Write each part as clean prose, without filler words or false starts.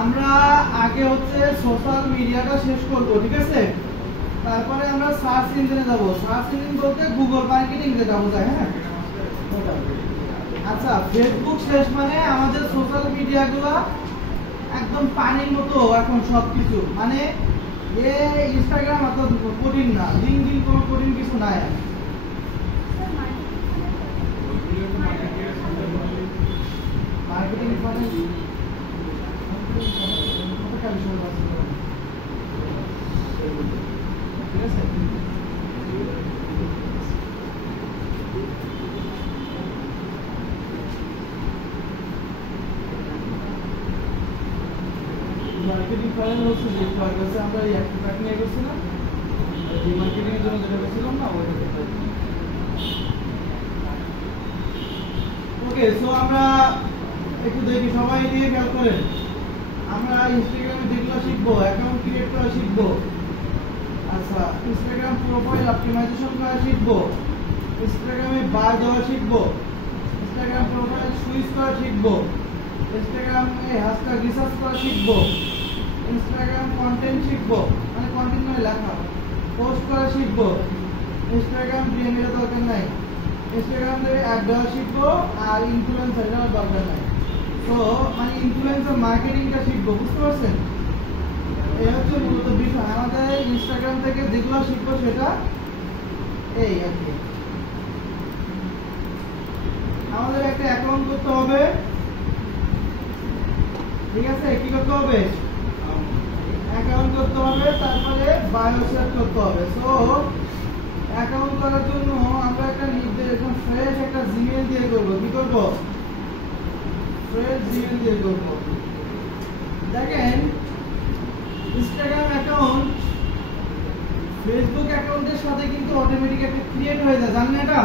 আমরা আগে হচ্ছে সোশ্যাল মিডিয়াটা শেষ করব, ঠিক আছে? তারপরে আমরা সার্চ ইঞ্জিনে যাব। সার্চ ইঞ্জিন বলতে গুগল মার্কেটিং যেটা বোঝায়, হ্যাঁ? আচ্ছা, ফেসবুক শেষ মানে আমাদের সোশ্যাল মিডিয়াগুলো একদম পানির মতো এখন সবকিছু, মানে ইনস্টাগ্রাম এত কঠিন না, লিঙ্কডিন কোনো কঠিন কিছু নাই। মার্কেটিং ঠিক আছে। মার্কেটিং ফাইনাল হচ্ছে যে কাছে আমরা এই একটা ট্র্যাক নিয়ে গেছিলাম, এই মার্কেটিং এর জন্য যেটা গেছিলাম না ওইটা করতে। ওকে, সো আমরা একটু দেখি, সবাই নিয়ে খেয়াল করেন। আমরা ইনস্টাগ্রামে যেগুলো শিখবো, অ্যাকাউন্ট ক্রিয়েট করা শিখবো। আচ্ছা, ইনস্টাগ্রাম প্রোফাইল অপটিমাইজেশন করা শিখবো, ইনস্টাগ্রামে বাই দেওয়া শিখবো, ইনস্টাগ্রাম প্রোফাইল সুইচ করা শিখবো, ইনস্টাগ্রামে হ্যাশট্যাগ রিসার্চ করা শিখবো, ইনস্টাগ্রাম কন্টেন্ট শিখবো, মানে কন্টেন্ট মানে লেখা, পোস্ট করা শিখবো, ইনস্টাগ্রাম ডিএমএর দরকার নাই, ইনস্টাগ্রাম থেকে অ্যাড দেওয়া শিখবো, আর ইনফ্লুয়েন্সার এর দরকার নাই। তো মানে ইনফ্লুয়েন্সার মার্কেটিংটা শিখবো, বুঝতে পারছেন? এই হচ্ছে মূলত বিষয়। আমাদের ইনস্টাগ্রাম থেকে যেগুলো শিখবো সেটা এই আর কি। আমাদের একটা অ্যাকাউন্ট করতে হবে, ঠিক আছে? কি করতে হবে? অ্যাকাউন্ট করতে হবে, তারপরে বায়ো সেট করতে হবে। সো অ্যাকাউন্ট করার জন্য আমরা একটা একদম ফ্রেশ একটা জিমেইল দিয়ে করব। কি করব? ফ্রেশ জিমেইল দিয়ে করব। দেখেন, ইনস্টাগ্রাম অ্যাকাউন্ট ফেসবুক অ্যাকাউন্টের সাথে কিন্তু অটোমেটিক একটা ক্রিয়েট হয়ে যায়, জানেন এটা?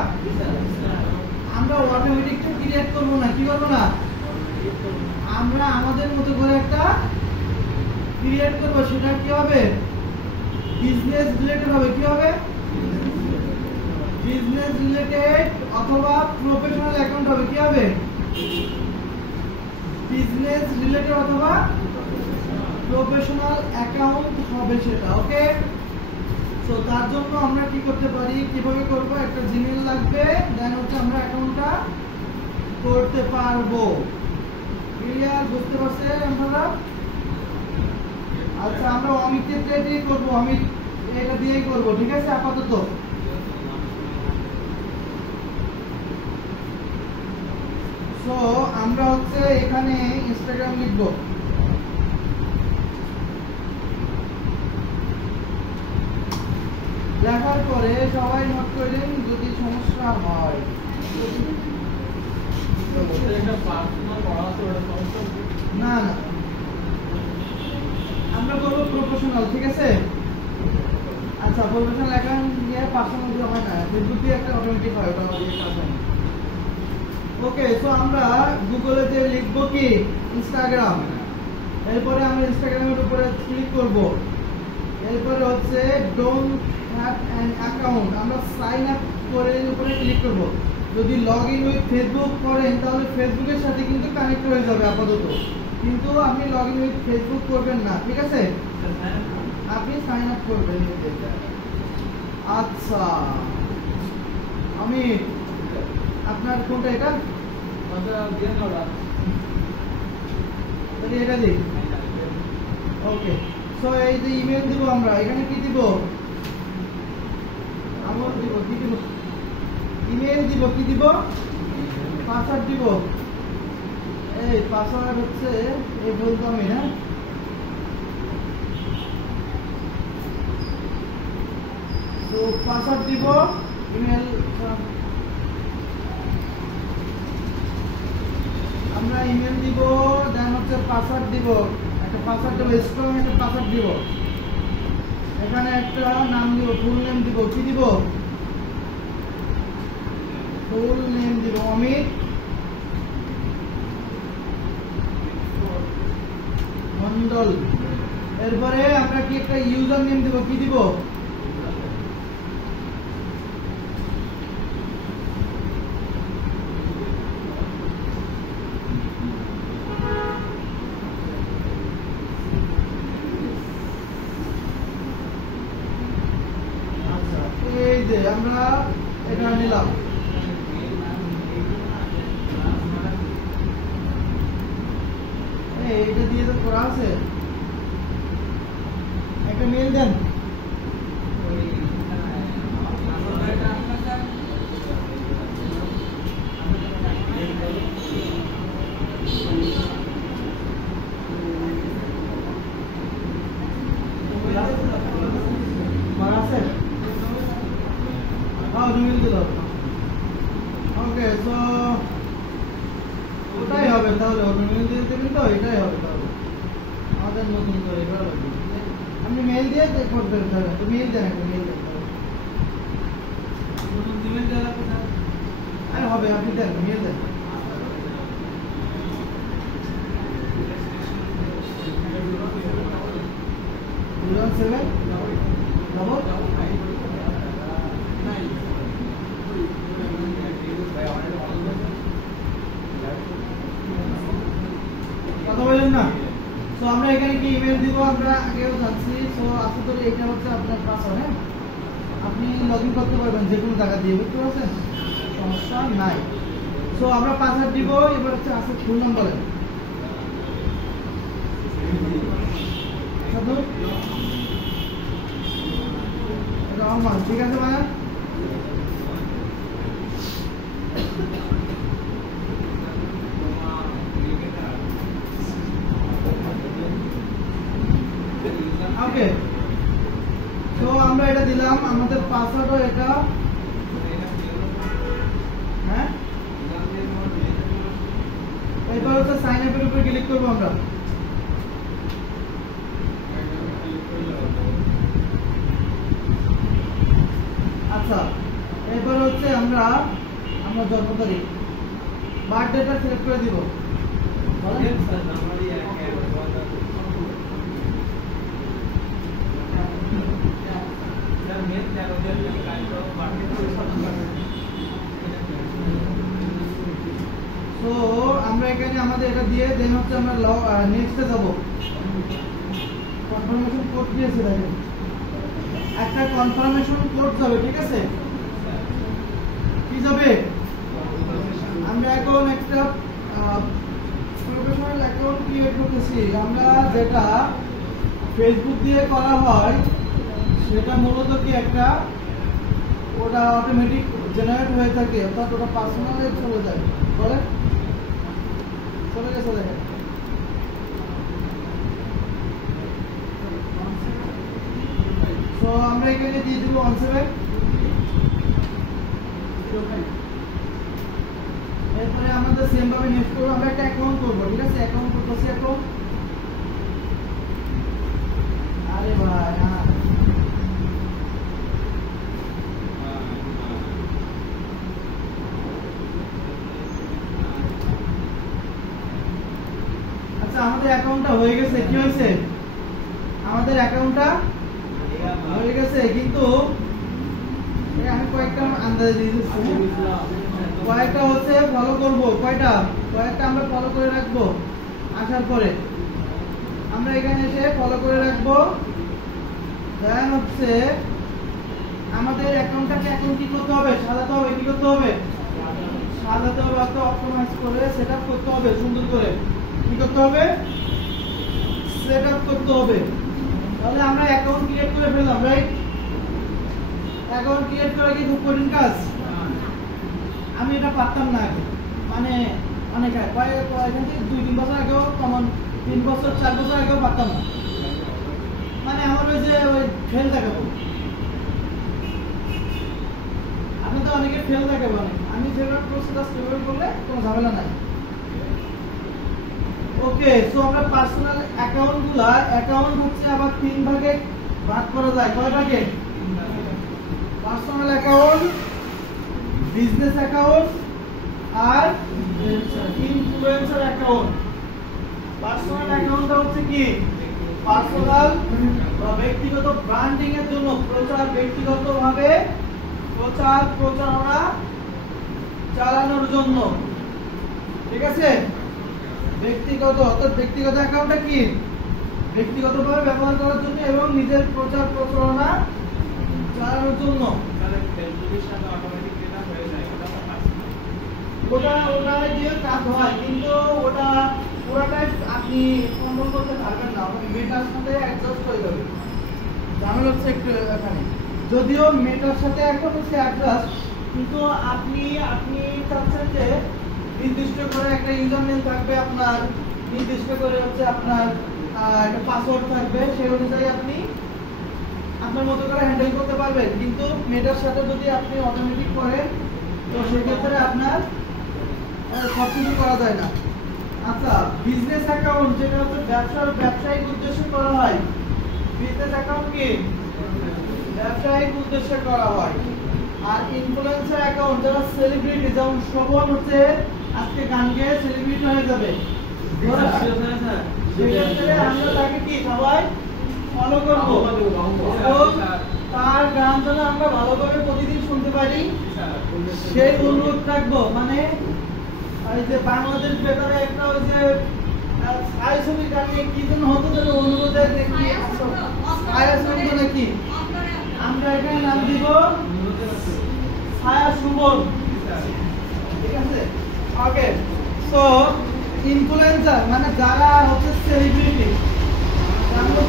আমরা অটোমেটিক তো ক্রিয়েট করব না, কি করব না? আমরা আমাদের মতো করে একটা ক্রিয়েট করব। সেটা কি হবে? বিজনেস রিলেটেড হবে। কি হবে? বিজনেস রিলেটেড অথবা প্রফেশনাল অ্যাকাউন্ট হবে। কি হবে? বিজনেস রিলেটেড অথবা প্রফেশনাল অ্যাকাউন্ট হবে সেটা। ওকে, সো তার জন্য আমরা কি করতে পারি, কিভাবে করব? একটা জিমেইল লাগবে, দেন হচ্ছে আমরা অ্যাকাউন্টটা করতে পারবো। ক্লিয়ার? বুঝতে পারছেন আপনারা? আচ্ছা, আমরা অমিতের দিয়ে করব, অমিত এটা দিয়েই করব, ঠিক আছে? আপাতত সো আমরা হচ্ছে এখানে ইনস্টাগ্রাম লিখব। লেখার পরে সবাই নোট করলেন, যদি সমস্যা হয় না না আমরা করবো প্রফেশনাল, ঠিক আছে? আচ্ছা, প্রফেশনাল অ্যাকাউন্ট নিয়ে পার্সোনাল দিয়ে হয় না, ফেসবুক দিয়ে একটা অটোমেটিক হয়, ওটা দিয়ে কাজ হয়। ওকে, সো আমরা গুগলে যে লিখবো কি ইনস্টাগ্রাম, এরপরে আমরা ইনস্টাগ্রামের উপরে ক্লিক করব। এরপরে হচ্ছে ডোন্ট হ্যাভ অ্যান অ্যাকাউন্ট, আমরা সাইন আপ করে উপরে ক্লিক করব। যদি লগ ইন উইথ ফেসবুক করেন তাহলে ফেসবুকের সাথে কিন্তু কানেক্ট হয়ে যাবে আপাতত, কিন্তু আপনি লগ ইন উইথ ফেসবুক করবেন না, ঠিক আছে? আপনি সাইন আপ করবেন। আচ্ছা, আমি আপনার কোনটা? এটা এটা দিই। ওকে, সো এই যে ইমেল দিব আমরা, এখানে কি দিব? আমল দিব। কি দিব? ইমেল দিব। কি দিব? পাসওয়ার্ড দিব। এই পাসওয়ার্ড হচ্ছে এই বলবো আমি, হ্যাঁ? তো পাসওয়ার্ড দিব, ইমেল আমরা ইমেল দিব, দেন হচ্ছে পাসওয়ার্ড দিব। একটা পাসওয়ার্ড দেব, স্ট্রং একটা পাসওয়ার্ড দিব। এখানে একটা নাম দিব, ফুল নেম দিব। কি দিব? ফুল নেম দিব অমিত মন্ডল। এরপরে আমরা কি একটা ইউজার নেম দিব। কি দিব? আমরা এটা নিলাম। এইটা দিয়ে তো করা আছে, একটা মেল দেন। ওকে, তো ওটাই হবে তাহলে, মেল দিয়ে দেবেন তো, এটাই হবে তাহলে আমাদের নতুন করে করা লাগবে। আপনি মেল দিয়ে চেক করবেন, তো মেল দেন, একটা মেল দেন, নতুন ইমেল দেওয়া লাগবে। আরে হবে, আপনি দেন, মেল দেন। কথা বলেন না। তো আমরা এখানে কি ইমেল দিব, আমরা আগেও জানছি। তো আশা করি এটা হচ্ছে আপনার পাসওয়ার্ড। হ্যাঁ, আপনি লগ ইন করতে পারবেন যে কোনো টাকা দিয়ে, বুঝতে পারছেন, সমস্যা নাই। তো আমরা পাসওয়ার্ড দিব। এবার হচ্ছে আসলে ফুল নাম বলেন। রহমান, ঠিক আছে ভাইয়া। ওকে, তো আমরা এটা দিলাম, আমাদের পাসওয়ার্ডও এটা। হ্যাঁ, এবার হচ্ছে সাইন আপের উপরে ক্লিক করবো আমরা। আচ্ছা, এবার হচ্ছে আমরা জন্ম তারিখ, বার্থডেটা সিলেক্ট করে দিব। তো আমরা এখানে আমাদের এটা দিয়ে দেন হচ্ছে আমরা নেক্সটে যাব। কনফার্মেশন কোড দিয়েছে, দেখেন একটা কনফার্মেশন কোড যাবে, ঠিক আছে। কি যাবে, আমরা এখন একটা প্রফেশনাল অ্যাকাউন্ট ক্রিয়েট করতেছি। আমরা যেটা ফেসবুক দিয়ে করা হয় সেটা মূলত কি একটা, ওটা অটোমেটিক জেনারেট হয়ে থাকে, অর্থাৎ ওটা পার্সোনালে চলে যায়। বলে চলে গেছে, দেখেন। তো আমরা এখানে দিয়ে দিব 1705। এরপরে আমাদের সেম ভাবে নেক্সট করব, আমরা একটা অ্যাকাউন্ট করব, ঠিক আছে। অ্যাকাউন্ট করতেছি এখন। আরে ভাই, হ্যাঁ, আচ্ছা, আমাদের অ্যাকাউন্টটা হয়ে গেছে। কি হয়েছে, আমাদের অ্যাকাউন্টটা হয়ে গেছে, কিন্তু আমি কয়েকটা আন্দাজ দিয়ে দিচ্ছি। কয়েকটা হচ্ছে ফলো করবো, কয়েকটা আমরা ফলো করে রাখবো। আসার পরে আমরা এখানে এসে ফলো করে রাখবো। দেন হচ্ছে আমাদের অ্যাকাউন্টটাকে এখন কি করতে হবে, সাজাতে হবে। কি করতে হবে, সাজাতে হবে, অথবা অপটিমাইজ করে সেটআপ করতে হবে সুন্দর করে। কি করতে হবে, সেটআপ করতে হবে। তাহলে আমরা অ্যাকাউন্ট ক্রিয়েট করে ফেললাম, রাইট। অ্যাকাউন্ট ক্রিয়েট করা কি খুব কঠিন কাজ? আমি এটা পারতাম না আগে, মানে অনেক এখান থেকে 2-3 বছর আগেও, কমন 3 বছর 4 বছর আগেও পারতাম না। মানে আমার ওই যে ওই ফেল দেখাবো, আপনি তো অনেকে ফেল দেখাবো। আমি যেভাবে প্রসেস করলে কোনো ঝামেলা নাই। ওকে, সো আমরা পার্সোনাল অ্যাকাউন্ট হচ্ছে আবার 3 ভাগে ভাগ করা যায়। কয় ভাগে? পার্সোনাল অ্যাকাউন্ট, বিজনেস অ্যাকাউন্ট আর ইনফ্লুয়েন্সার অ্যাকাউন্ট। পার্সোনাল অ্যাকাউন্টটা হচ্ছে কি, পার্সোনাল বা ব্যক্তিগত ব্র্যান্ডিং এর জন্য ব্যক্তিগতভাবে প্রচারণা চালানোর জন্য, ঠিক আছে। ব্যক্তিগত, অর্থাৎ ব্যক্তিগত অ্যাকাউন্টটা কি, ব্যক্তিগতভাবে ব্যবহার করার জন্য এবং নিজের প্রচারণা চালানোর জন্য। ওটা দিয়ে কাজ হয়, কিন্তু ওটা পুরোটাই আপনি কন্ট্রোল করতে পারবেন না, ওটা মেটার সাথে অ্যাডজাস্ট হয়ে যাবে। ঝামেলা হচ্ছে একটু এখানে, যদিও মেটার সাথে এখন হচ্ছে অ্যাডজাস্ট, কিন্তু আপনি চাচ্ছেন যে নির্দিষ্ট করে একটা ইউজার নেম থাকবে আপনার, নির্দিষ্ট করে হচ্ছে আপনার একটা পাসওয়ার্ড থাকবে, সেই অনুযায়ী আপনি আপনার মতো করে হ্যান্ডেল করতে পারবেন। কিন্তু মেটার সাথে যদি আপনি অটোমেটিক করেন তো সেক্ষেত্রে আপনার সবকিছু করা যায় না। আচ্ছা, বিজনেস অ্যাকাউন্ট যেটা হচ্ছে ব্যবসায়িক উদ্দেশ্যে করা হয়, বিজনেস অ্যাকাউন্ট কি ব্যবসায়িক উদ্দেশ্যে করা হয়। আর ইনফ্লুয়েন্সার অ্যাকাউন্ট যারা সেলিব্রিটি, যেমন শোভন হচ্ছে আজকে গান গেয়ে সেলিব্রিটি হয়ে যাবে, সেক্ষেত্রে আমরা তাকে কি সবাই ফলো করবো, তার গান যেন আমরা ভালোভাবে প্রতিদিন শুনতে পারি সেই অনুরোধ রাখবো। মানে এই যে বাংলাদেশ বেতারে একটা ওই যে ছায়াছবি গান নিয়ে কি যেন হতো যেন অনুরোধের নাকি ছায়াছবি নাকি, আমরা এখানে নাম দিব ছায়া সুমন, ঠিক আছে? ওকে, সো ইনফ্লুয়েন্সার মানে যারা হচ্ছে সেলিব্রিটি,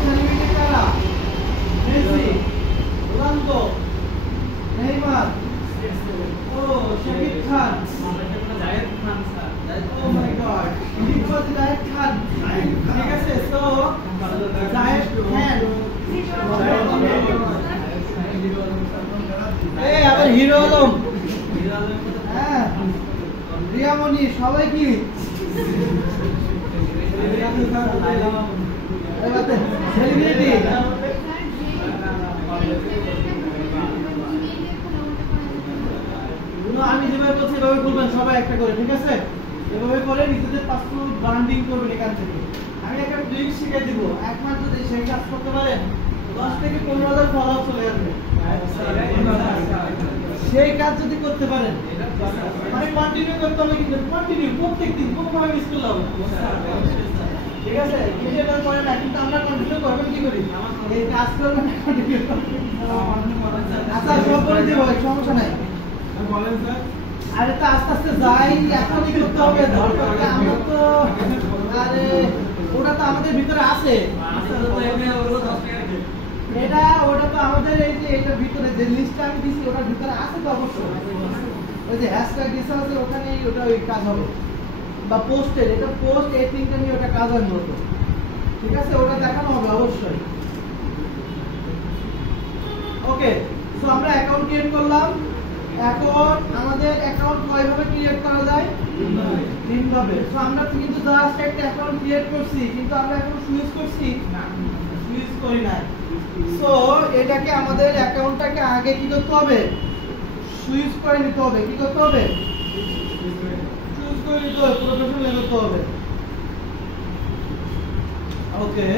সেলিব্রিটি কারা? মেসি, রোনালদো, নেইমার, ও শাকিব খান, জায়েদ খান স্যার, ও মাই গড, ইট ওয়াজ জায়েদ খান, ঠিক আছে? সো জায়েদ খান, এই আবার হিরো আলম, হ্যাঁ রিয়ামণি, সবাই কি সেলিব্রিটি। আমি যেভাবে বলছি এভাবে বলবেন সবাই একটা করে, ঠিক আছে? এভাবে করে নিজেদের পাসপোর্ট ব্র্যান্ডিং করবেন এখান থেকে। আমি একটা ট্রিক শিখিয়ে দিব, এক মাস যদি সেই কাজ করতে পারেন 10 থেকে 15,000 ফলোয়ার চলে আসবে। সেই কাজ যদি করতে পারেন, মানে কন্টিনিউ করতে হবে, কিন্তু কন্টিনিউ প্রত্যেকদিন কোনোভাবে মিস করলে হবে, ঠিক আছে? কিন্তু এটা করে না, কিন্তু আমরা কন্টিনিউ করবেন কি করি, এই কাজ করবেন কন্টিনিউ। আচ্ছা সব করে দিব, সমস্যা নাই, বলেন স্যার। আরে তো আস্তে আস্তে যাই, এখনই করতে হবে, আমরা তো আরে ওটা তো আমাদের ভিতরে আছে, এটা ওটা তো আমাদের এই যে এটার ভিতরে যে লিস্টটা আমি দিছি ওটার ভিতরে আছে তো অবশ্যই। ওই যে হ্যাশট্যাগ দিছে আছে ওখানে ওটা ওই কাজ হবে, বা পোস্টের এটা পোস্ট, এই তিনটা নিয়ে ওটা কাজ হয় মূলত, ঠিক আছে? ওটা দেখানো হবে অবশ্যই। ওকে, সো আমরা অ্যাকাউন্ট ক্রিয়েট করলাম। এখন আমাদের অ্যাকাউন্ট কয়ভাবে ক্রিয়েট করা যায়? তিনভাবে। সো আমরা কিন্তু জাস্ট একটা অ্যাকাউন্ট ক্রিয়েট করছি, কিন্তু আমরা এখন সুইচ করছি না, সুইচ করি না। সো এটাকে আমাদের অ্যাকাউন্টটাকে আগে কি করতে হবে? সুইচ করে নিতে হবে। কি করতে হবে? চুজ করে নিতে হবে, প্রফেশনাল করতে হবে। ওকে,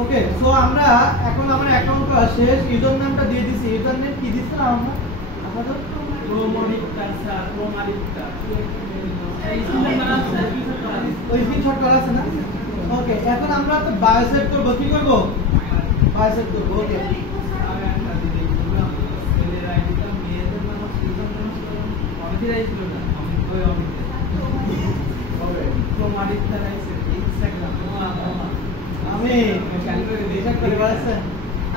ওকে, সো আমরা এখন আমার অ্যাকাউন্ট করা শেষ, ইউজার নামটা দিয়ে দিছি। ইউজার নেম কি দিছিলাম আমরা? আমাদের প্রোমালিকা স্যার, প্রোমালিকা ওই স্ক্রিনশট করা আছে না? ওকে, এখন আমরা তো বায়ো সেট করব। কি করব? বায়ো সেট করব। ওকে,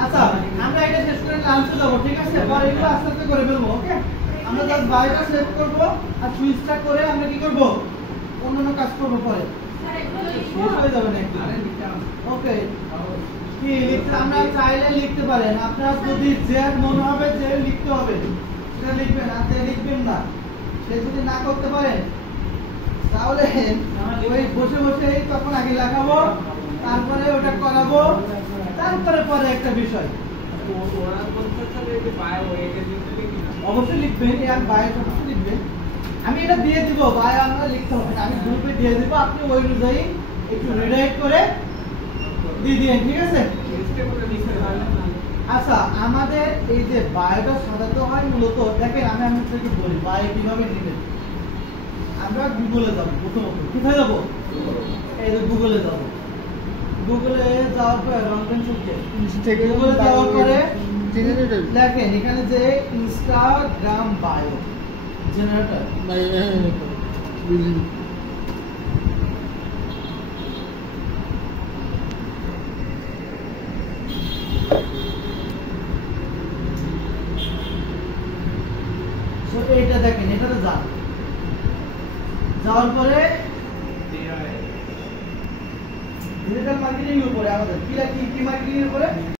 আচ্ছা আমরা এটা শেষ করে লাঞ্চে যাবো, ঠিক আছে? পরে এগুলো আস্তে আস্তে করে ফেলবো। ওকে, আমরা জাস্ট বায়োটা সেভ করব আর সুইচটা করে আমরা কি করব? অন্যান্য কাজ করব পরে, শেষ হয়ে যাবে না একদম। ওকে, কি লিখতে আমরা চাইলে লিখতে পারেন, আপনার যদি যে মনে হবে যে লিখতে হবে সেটা লিখবেন, আর যে লিখবেন না সে যদি না করতে পারেন তাহলে ওই বসে বসেই তখন আগে লেখাবো, তারপরে ওটা করাবো, তারপরে পরে একটা বিষয় অবশ্যই লিখবেন, আর বায়োটা অবশ্যই লিখবেন। আমি এটা দিয়ে দিব, বায়ো আমরা লিখতে হবে, আমি গ্রুপে দিয়ে দিব, আপনি ওই অনুযায়ী একটু রিরাইট করে দিয়ে দিন, ঠিক আছে? আচ্ছা, আমাদের এই যে বায়োটা সাজাতে হয় মূলত, দেখেন আমি আপনাদেরকে বলি বায়ো কিভাবে নেবেন। আমরা গুগলে যাবো, প্রথমত কোথায় যাবো? এই যে গুগলে যাবো। গুগলে যাওয়ার পরে রংবেন সবচেয়ে থেকে গুগলে যাওয়ার পরে জেনারেটর লেখেন এখানে যে ইনস্টাগ্রাম বায়ো জেনারেটর বুঝলি সো এইটা দেখেন এটাতে যান যাওয়ার পরে ডিজিটাল মার্কেটিং এর উপরে আমাদের কি মার্কেটিং এর উপরে